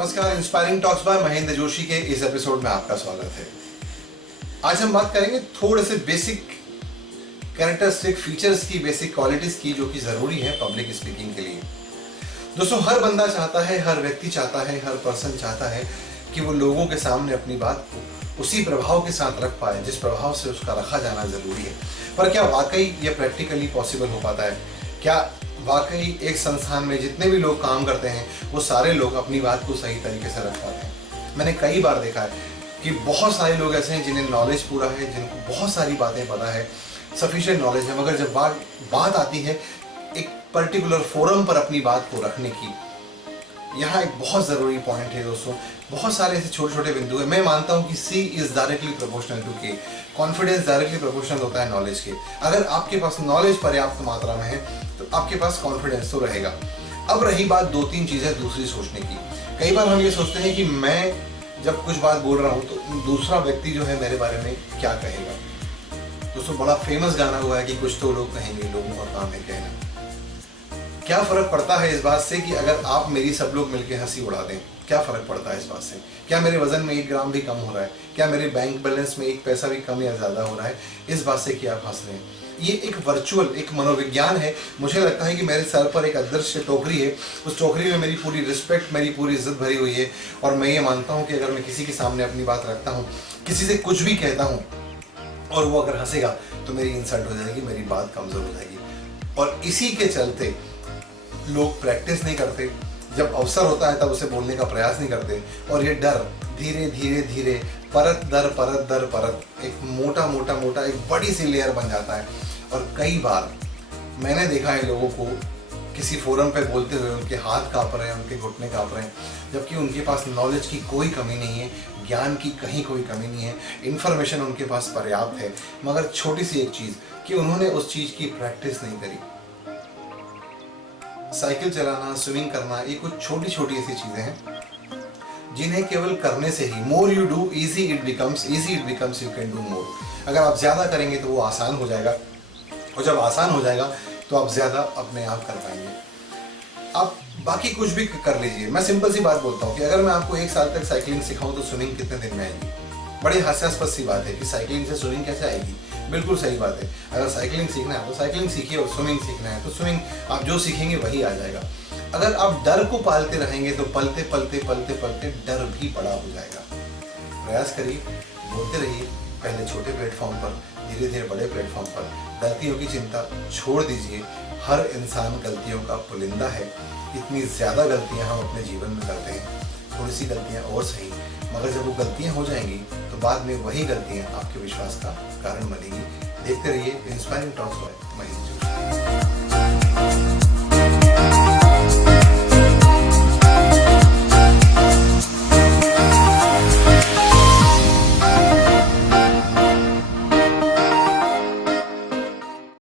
नमस्कार, inspiring talks bye Mahendra Joshi के इस एपिसोड में आपका स्वागत है। आज हम बात करेंगे थोड़े से बेसिक कैरेक्टरिस्टिक फीचर्स की, बेसिक क्वालिटीज की, जो कि जरूरी है पब्लिक स्पीकिंग के लिए। दोस्तों, हर बंदा चाहता है, हर व्यक्ति चाहता है, हर पर्सन चाहता है कि वो लोगों के सामने अपनी बात को उसी प्रभाव के साथ रख पाए जिस प्रभाव से उसका रखा जाना जरूरी है। पर क्या वाकई ये प्रैक्टिकली पॉसिबल हो पाता है? क्या वाकई एक संस्थान में जितने भी लोग काम करते हैं वो सारे लोग अपनी बात को सही तरीके से रख पाते हैं? मैंने कई बार देखा है कि बहुत सारे लोग ऐसे हैं जिन्हें नॉलेज पूरा है, जिनको बहुत सारी बातें पता है, सफिशिएंट नॉलेज है, मगर जब बात आती है एक पर्टिकुलर फोरम पर अपनी बात को रखने की, यहाँ एक बहुत ज़रूरी पॉइंट है दोस्तों। बहुत सारे ऐसे छोटे छोटे बिंदु है। मैं मानता हूँ कि C is directly proportional to K। Confidence directly proportional होता है नॉलेज के। अगर आपके पास नॉलेज पर्याप्त मात्रा में है तो आपके पास कॉन्फिडेंस तो रहेगा। अब रही बात दो तीन चीज़ें दूसरी सोचने की। कई बार हम ये सोचते हैं कि मैं जब कुछ बात बोल रहा हूँ तो दूसरा व्यक्ति जो है मेरे बारे में क्या कहेगा। दोस्तों, बड़ा फेमस गाना हुआ है कि कुछ तो लोग कहेंगे, लोगों का काम है कहना। क्या फर्क पड़ता है इस बात से कि अगर आप मेरी सब लोग मिलकर हंसी उड़ा दें? क्या फर्क पड़ता है इस बात से? क्या मेरे वजन में 1 ग्राम भी कम हो रहा है? क्या मेरे बैंक बैलेंस में 1 पैसा भी कम या ज्यादा हो रहा है इस बात से कि आप हंस रहे हैं? ये एक वर्चुअल, एक मनोविज्ञान है। मुझे लगता है कि मेरे सर पर एक अदृश्य टोकरी है। उस टोकरी में मेरी पूरी रिस्पेक्ट, मेरी पूरी इज्जत भरी हुई है। और मैं ये मानता हूँ कि अगर मैं किसी के सामने अपनी बात रखता हूँ, किसी से कुछ भी कहता हूँ और वो अगर हंसेगा तो मेरी इंसल्ट हो जाएगी, मेरी बात कमजोर हो जाएगी। और इसी के चलते लोग प्रैक्टिस नहीं करते, जब अवसर होता है तब उसे बोलने का प्रयास नहीं करते, और ये डर धीरे धीरे धीरे परत दर परत एक मोटा एक बड़ी सी लेयर बन जाता है। और कई बार मैंने देखा है लोगों को किसी फोरम पे बोलते हुए उनके हाथ कांप रहे हैं, उनके घुटने कांप रहे हैं, जबकि उनके पास नॉलेज की कोई कमी नहीं है, ज्ञान की कहीं कोई कमी नहीं है, इन्फॉर्मेशन उनके पास पर्याप्त है, मगर छोटी सी एक चीज़ कि उन्होंने उस चीज़ की प्रैक्टिस नहीं करी। साइकिल चलाना, स्विमिंग करना, ये कुछ छोटी छोटी ऐसी चीज़ें हैं जिन्हें केवल करने से ही more you do easy it becomes you can do more. अगर आप ज़्यादा करेंगे तो वो आसान हो जाएगा, और जब आसान हो जाएगा तो आप ज़्यादा अपने आप कर पाएंगे। आप बाकी कुछ भी कर लीजिए। मैं सिंपल सी बात बोलता हूँ कि अगर मैं आपको 1 साल तक साइकिलिंग सिखाऊं तो स्विमिंग कितने दिन में आएगी? बड़ी हास्यास्पद सी बात है कि साइकिलिंग से स्विमिंग कैसे आएगी। बिल्कुल सही बात है। अगर साइकिलिंग सीखना है तो साइकिलिंग सीखिए, और स्विमिंग सीखना है तो स्विमिंग आप जो सीखेंगे वही आ जाएगा। अगर आप डर को पालते रहेंगे तो पलते डर भी बड़ा हो जाएगा। प्रयास करिए, बोलते रहिए, पहले छोटे प्लेटफॉर्म पर, धीरे धीरे बड़े प्लेटफॉर्म पर। गलतियों की चिंता छोड़ दीजिए। हर इंसान गलतियों का पुलिंदा है। इतनी ज़्यादा गलतियाँ हम अपने जीवन में करते हैं, थोड़ी सी गलतियाँ और सही, मगर जब वो गलतियाँ हो जाएंगी तो बाद में वही गलतियाँ आपके विश्वास का कारण बनेगी। देखते रहिए इंस्पायरिंग टॉक्स बाय महेंद्र।